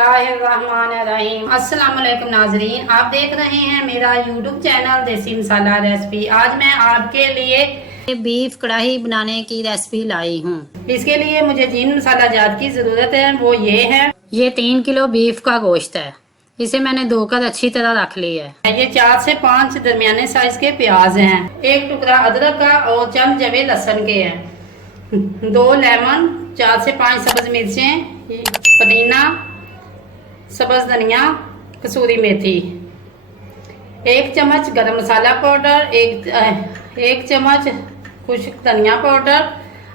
बिस्मिल्लाहिर्रहमानिर्रहीम। अस्सलाम वालेकुम नाजरीन, आप देख रहे हैं मेरा यूट्यूब चैनल देसी मसाला रेसिपी। आज मैं आपके लिए बीफ कढ़ाई बनाने की रेसिपी लाई हूँ। इसके लिए मुझे जिन मसाला जात की जरूरत है वो ये है। ये 3 किलो बीफ का गोश्त है। इसे मैंने धोकर अच्छी तरह रख लिया है। ये 4 से 5 दरमियाने साइज के प्याज हैं, एक टुकड़ा अदरक का और चंद जवे लहसुन के हैं, 2 लेमन, 4 से 5 सब्ज मिर्चें, पुदीना, सब्ज धनिया, कसूरी मेथी, 1 चम्मच गरम मसाला पाउडर, एक चम्मच खुश्क धनिया पाउडर,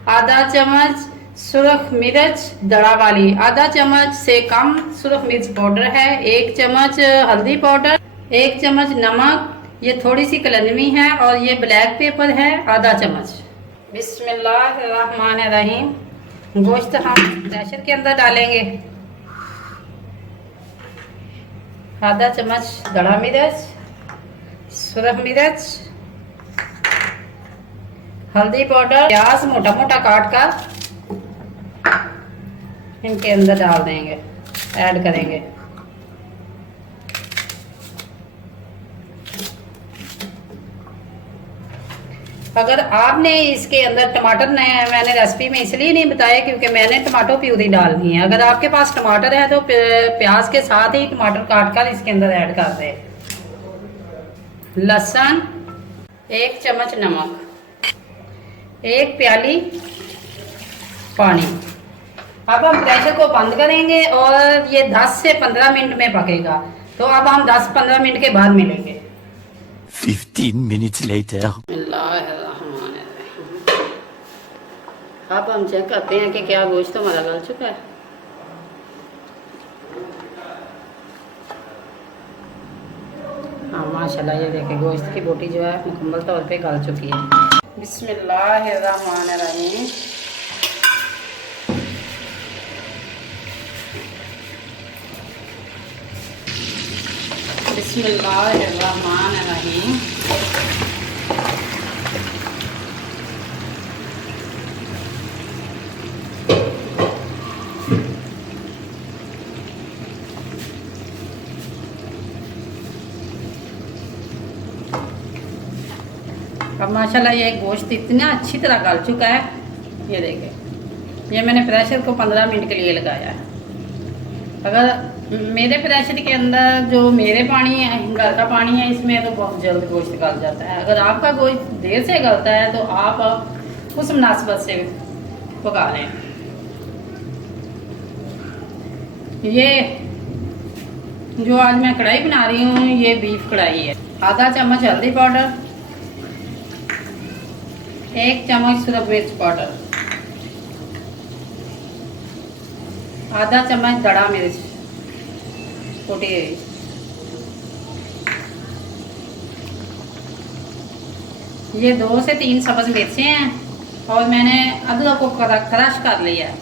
आधा चम्मच सुरख मिर्च दड़ा वाली, आधा चम्मच से कम सुरख मिर्च पाउडर है, 1 चम्मच हल्दी पाउडर, 1 चम्मच नमक, ये थोड़ी सी कलंजी है, और ये ब्लैक पेपर है आधा चम्मच। बिस्मिल्लाहिर्रहमानिर्रहीम। गोश्त हम प्रेशर के अंदर डालेंगे। आधा चम्मच दड़ा मिर्च, सुरख मिर्च, हल्दी पाउडर, प्याज मोटा मोटा काट कर इनके अंदर डाल देंगे, ऐड करेंगे। अगर आपने इसके अंदर टमाटर मैंने रेसिपी में इसलिए नहीं बताया क्योंकि मैंने टमाटो प्यूरी डालनी है। अगर आपके पास टमाटर है तो प्याज के साथ ही टमाटर काट कर इसके अंदर ऐड कर दें। लहसुन, 1 चम्मच नमक, 1 प्याली पानी। अब हम प्रेशर को बंद करेंगे और ये 10 से 15 मिनट में पकेगा। तो अब हम 10-15 मिनट के बाद मिलेंगे। 15 minutes later. अब हम चेक करते हैं कि क्या गोश्त हमारा गल चुका है। हाँ माशाल्लाह, ये देखिए गोश्त की बोटी जो है मुकम्मल तौर पे गल चुकी है। बिस्मिल्लाहिर्रहमानिर्रहीम। बिस्मिल्लाहिर्रहमानिर्रहीम। अब माशाल्लाह ये गोश्त इतना अच्छी तरह गल चुका है। ये देखें, ये मैंने प्रेशर को 15 मिनट के लिए लगाया है। अगर मेरे प्रेशर के अंदर जो मेरे पानी है, घर का पानी है, इसमें तो बहुत जल्द गोश्त गल जाता है। अगर आपका गोश्त देर से गलता है तो आप उस मुनासिबत से पका लें। ये जो आज मैं कढ़ाई बना रही हूँ ये बीफ कढ़ाई है। आधा चम्मच हल्दी पाउडर, 1 चम्मच सुरख मिर्च पाउडर, आधा चम्मच दड़ा मिर्च कुटी हुई, ये 2 से 3 सब्ज मिर्चें हैं, और मैंने अदरक को क्रश कर लिया है।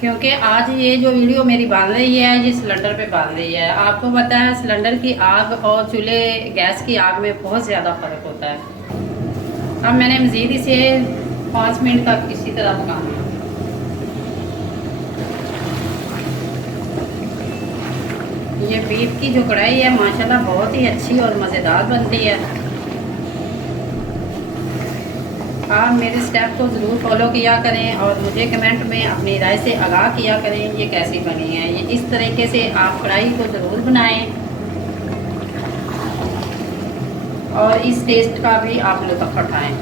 क्योंकि आज ये जो वीडियो मेरी बन रही है ये सिलेंडर पे बन रही है। आपको पता है सिलेंडर की आग और चूल्हे गैस की आग में बहुत ज़्यादा फ़र्क होता है। अब मैंने मज़ीद इसे 5 मिनट तक इसी तरह पकाना है। ये बीफ की जो कढ़ाई है माशाल्लाह बहुत ही अच्छी और मज़ेदार बनती है। आप मेरे स्टेप को ज़रूर फॉलो किया करें और मुझे कमेंट में अपनी राय से आगाह किया करें ये कैसी बनी है। ये इस तरीके से आप कढ़ाई को ज़रूर बनाएं और इस टेस्ट का भी आप लुत्फ़ उठाएं।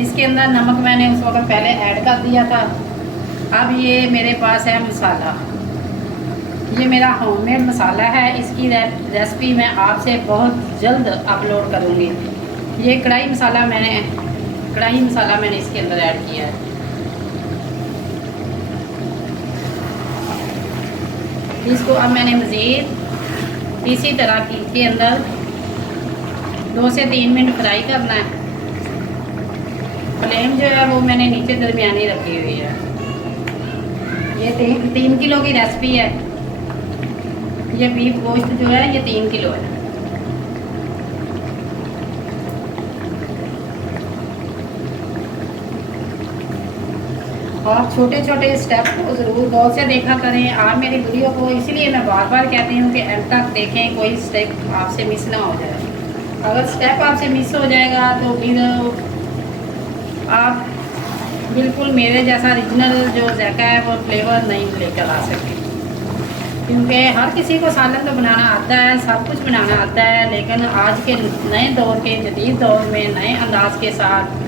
इसके अंदर नमक मैंने उस वक्त पहले ऐड कर दिया था। अब ये मेरे पास है मसाला, ये मेरा होममेड मसाला है। इसकी रेसिपी मैं आपसे बहुत जल्द अपलोड करूँगी। ये कढ़ाई मसाला मैंने इसके अंदर ऐड किया है। इसको अब मैंने मज़ीद इसी तरह के अंदर 2 से 3 मिनट फ्राई करना है। फ्लेम जो है वो मैंने नीचे दरमियानी रखी हुई है। ये 3 किलो की रेसिपी है। ये बीफ गोश्त जो है ये 3 किलो है। और छोटे छोटे स्टेप को ज़रूर गौर से देखा करें आप मेरी वीडियो को, इसीलिए मैं बार बार कहती हूँ कि एंड तक देखें, कोई स्टेप आपसे मिस ना हो जाए। अगर स्टेप आपसे मिस हो जाएगा तो फिर आप बिल्कुल मेरे जैसा ओरिजिनल जो ज़ायका है वो फ्लेवर नहीं लेकर आ सकते, क्योंकि हर किसी को सालन तो बनाना आता है, सब कुछ बनाना आता है, लेकिन आज के नए दौर के जदीद दौर में नए अंदाज के साथ,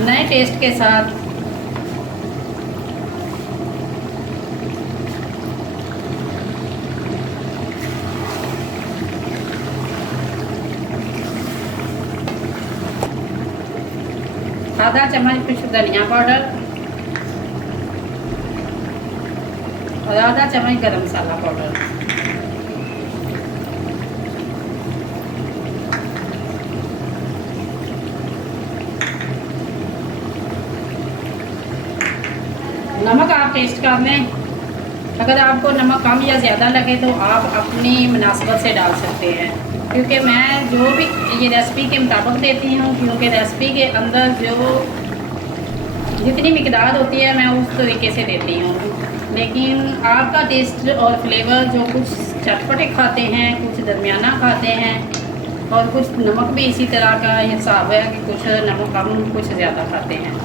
नए टेस्ट के साथ आधा चम्मच कुछ धनिया पाउडर और आधा चम्मच गरम मसाला पाउडर। नमक आप टेस्ट कर लें, अगर आपको नमक कम या ज़्यादा लगे तो आप अपनी मुनासिबत से डाल सकते हैं, क्योंकि मैं जो भी ये रेसिपी के मुताबिक देती हूँ, क्योंकि रेसिपी के अंदर जो जितनी मिकदार होती है मैं उस तरीके से देती हूँ। लेकिन आपका टेस्ट और फ्लेवर, जो कुछ चटपटे खाते हैं, कुछ दरमियाना खाते हैं, और कुछ नमक भी इसी तरह का हिसाब है कि कुछ नमक कम कुछ ज़्यादा खाते हैं।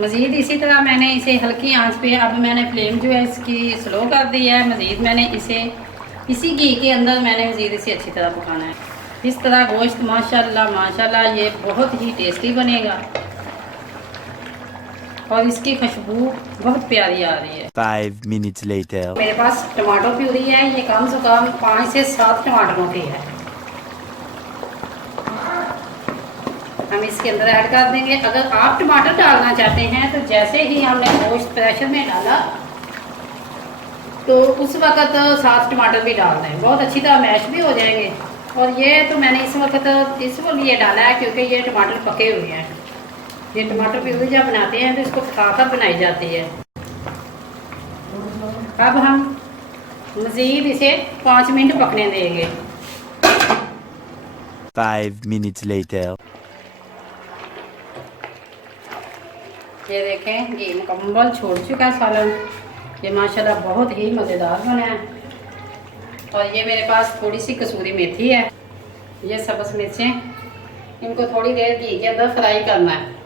मज़ीद इसी तरह मैंने इसे हल्की आंच पे, अब मैंने फ्लेम जो है इसकी स्लो कर दी है। मज़ीद मैंने इसे इसी घी के अंदर मैंने मज़ीद इसे अच्छी तरह पकाना है। इस तरह गोश्त माशाल्लाह माशाल्लाह ये बहुत ही टेस्टी बनेगा और इसकी खुशबू बहुत प्यारी आ रही है। 5 minutes later. मेरे पास टमाटो प्यूरी है, ये कम से कम 5 से 7 टमाटरों की है। हम इसके अंदर ऐड कर देंगे। अगर आप टमाटर डालना चाहते हैं तो जैसे ही हमने गोश्त प्रेशर में डाला तो उस वक़्त 7 टमाटर भी डाल दें, बहुत अच्छी तरह मैश भी हो जाएंगे। और ये तो मैंने इस वक्त इसलिए डाला है क्योंकि ये टमाटर पके हुए हैं। ये टमाटर प्यूरी जब बनाते हैं तो इसको पकाकर बनाई जाती है। अब हम मज़ीद इसे 5 मिनट पकने देंगे। 5 minutes later. ये देखें घी मुकम्मल छोड़ चुका है सालन। ये माशाल्लाह बहुत ही मज़ेदार बना है। और ये मेरे पास थोड़ी सी कसूरी मेथी है, ये सब्ज़ मिर्चें, इनको थोड़ी देर घी के अंदर फ्राई करना है।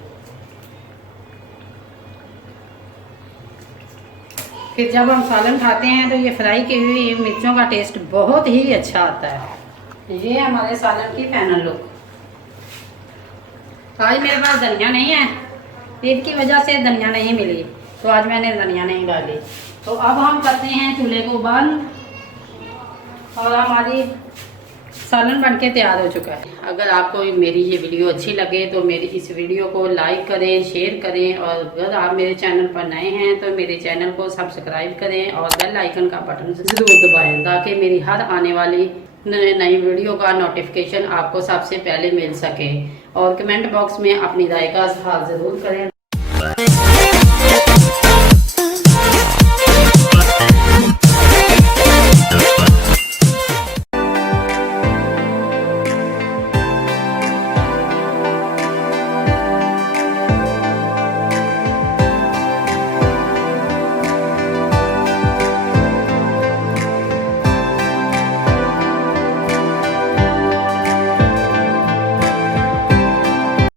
फिर जब हम सालन खाते हैं तो ये फ्राई की हुई मिर्चों का टेस्ट बहुत ही अच्छा आता है। ये हमारे सालन की फाइनल लुक। आज मेरे पास धनिया नहीं है, ईद की वजह से धनिया नहीं मिली, तो आज मैंने धनिया नहीं डाली। तो अब हम करते हैं चूल्हे को बंद और हमारी सालन बनके तैयार हो चुका है। अगर आपको मेरी ये वीडियो अच्छी लगे तो मेरी इस वीडियो को लाइक करें, शेयर करें, और अगर आप मेरे चैनल पर नए हैं तो मेरे चैनल को सब्सक्राइब करें और बेल आइकन का बटन ज़रूर दबाएं, ताकि मेरी हर आने वाली नई वीडियो का नोटिफिकेशन आपको सबसे पहले मिल सके। और कमेंट बॉक्स में अपनी राय का इज़हार ज़रूर करें।